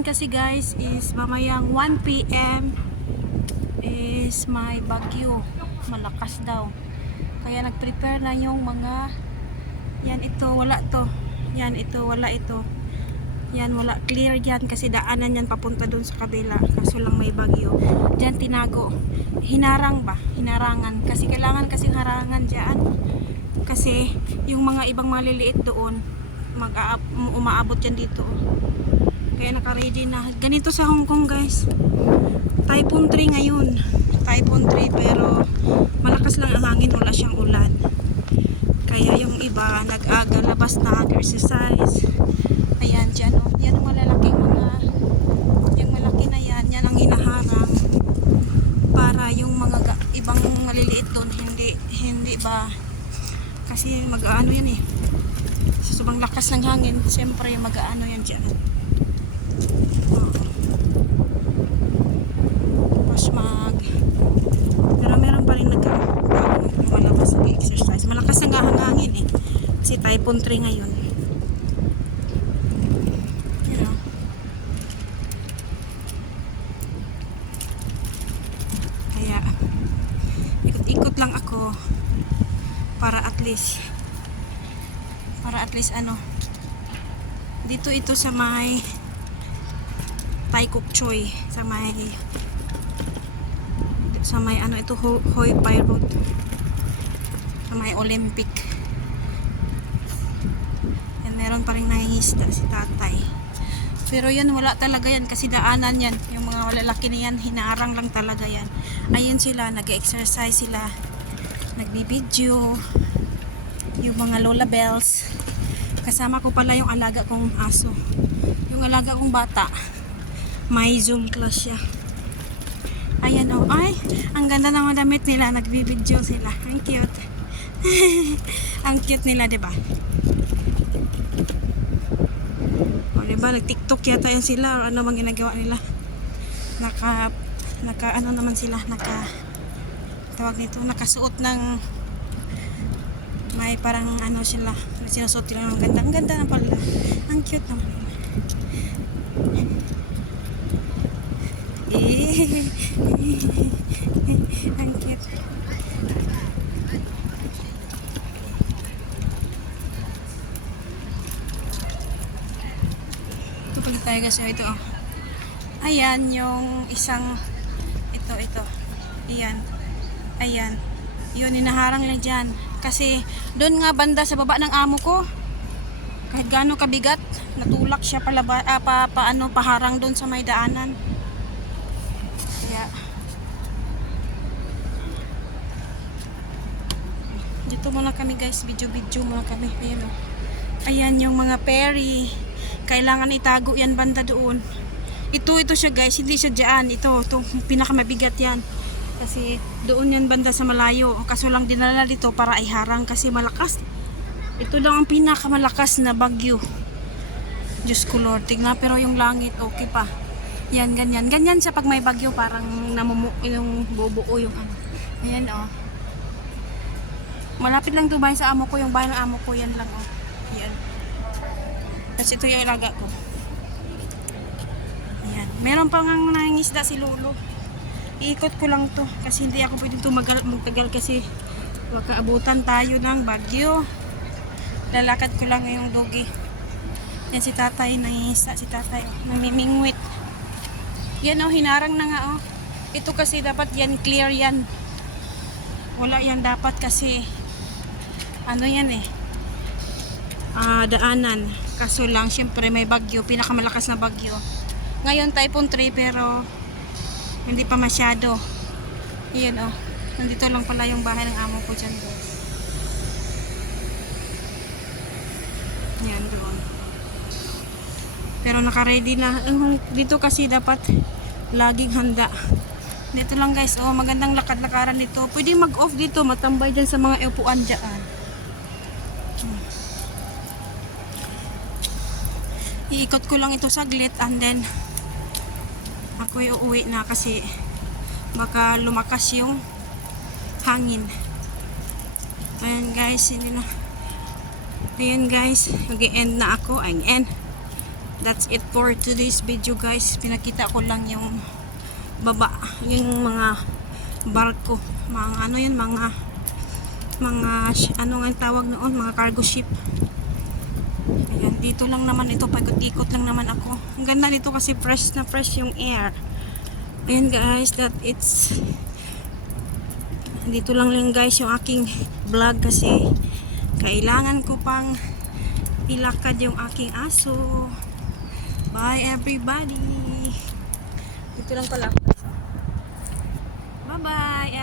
Ngayon kasi guys is mamayang 1 p.m. is may bagyo. Malakas daw. Kaya nag-prepare na yung mga yan ito, wala to. Yan ito, wala ito. Yan, wala. Clear yan kasi daanan yan papunta dun sa kabila. Kaso lang may bagyo. Diyan tinago. Hinarang ba? Hinarangan. Kasi kailangan kasi harangan dyan. Kasi yung mga ibang maliliit doon, mag umaabot yan dito. Kaya naka-ready na. Ganito sa Hong Kong guys. Typhoon 3 ngayon. Typhoon 3 pero malakas lang ang hangin. Wala siyang ulan. Kaya yung iba nag-aga labas na exercise. Ayan dyan oh. Yan ang malalaking mga yung malaki na yan. Yan ang hinaharang para yung mga ga- ibang maliliit doon hindi hindi ba kasi mag-aano yan eh sa sobrang lakas ng hangin siyempre mag-aano yan dyan. Tapos mag pero meron pa rin nag lumalabas nag-exercise malakas ang hangin eh. Kasi typhoon 3 ngayon. Oh. lang ako para at least para at least ano dito ito sa may Thai Kuk Choi sa may sa may ano ito Ho- Hoi Pai Road. Sa may Olympic. Yan meron pa rin nangingisda si tatay. Pero yan wala talaga yan kasi daanan yan. Yung mga lalaki na yan hinarang lang talaga yan. Ayun sila nag-exercise sila. Nagbibideo yung mga lola bells. Kasama ko pala yung alaga kong aso. Yung alaga kong bata may zoom class siya. Ayan o ay ang ganda ng mga damit nila. Nagbibideo sila. Ang cute. Ang cute nila di ba? O di ba? Nag tiktok yata yan sila. Or ano bang ginagawa nila. Naka naka ano naman sila. Naka tawag nito nakasuot ng may parang ano sila. Sinusuot nila. Ng ganda. Ang ganda na pala. Ang cute naman ang cute. Pala tayo kasi ito oh. ayan yung isang ito ito. Ayan. Ayan. Yun inaharang lang dyan. Kasi doon nga banda sa baba ng amo ko kahit gaano kabigat natulak siya palaba, ah, pa, pa, ano, paharang doon sa may daanan kaya dito muna kami guys. Video video muna kami. Pero ayan yung mga peri. Kailangan itago yan banda doon. Ito ito siya guys. Hindi siya dyan. Ito ito. Pinakamabigat yan. Kasi doon yan banda sa malayo. Kaso lang dinala dito para iharang kasi malakas. Ito lang ang pinakamalakas na bagyo. Diyos ko Lord. Tingnan pero yung langit okay pa. Yan ganyan. Ganyan siya pag may bagyo parang namumu yung bubuo yung ano. Ayan oh malapit lang to sa amo ko yung bahay ng amo ko yan lang oh yan kasi ito yung ilaga ko ayan meron pa nga nangingisda si Lolo Iikot ko lang to kasi hindi ako pwedeng tumagal magtagal kasi makaabutan tayo ng bagyo. Lalakad ko lang yung dogi. Yan si tatay, nangihisa si tatay. Oh, namimingwit. Yan oh, hinarang na nga oh. Ito kasi dapat yan clear yan. Wala yan dapat kasi ano yan eh. Ah, daanan. Kaso lang, syempre may bagyo, pinakamalakas na bagyo. Ngayon typhoon 3 pero hindi pa masyado. Iyan oh. Nandito lang pala yung bahay ng amo ko dyan guys. Yan doon. Pero naka-ready na. Ang- Dito kasi dapat laging handa. Dito lang guys, oh, magandang lakad-lakaran dito. Pwede mag-off dito, matambay dyan sa mga upuan dyan. Iikot ko lang ito saglit and then ako uuwi na kasi baka lumakas yung hangin. Ayan guys, hindi na. Ayan guys, mag end na ako. Ayan. that's it for today's video guys pinakita ko lang yung baba yung mga barko mga ano yun mga mga ano nga tawag noon mga cargo ship ayan dito lang naman ito pag-ikot lang naman ako. Ang ganda nito kasi fresh na fresh yung air. Ayan guys that it's dito lang lang guys yung aking vlog kasi kailangan ko pang ilakad yung aking aso. Bye everybody! Dito lang pala. Bye bye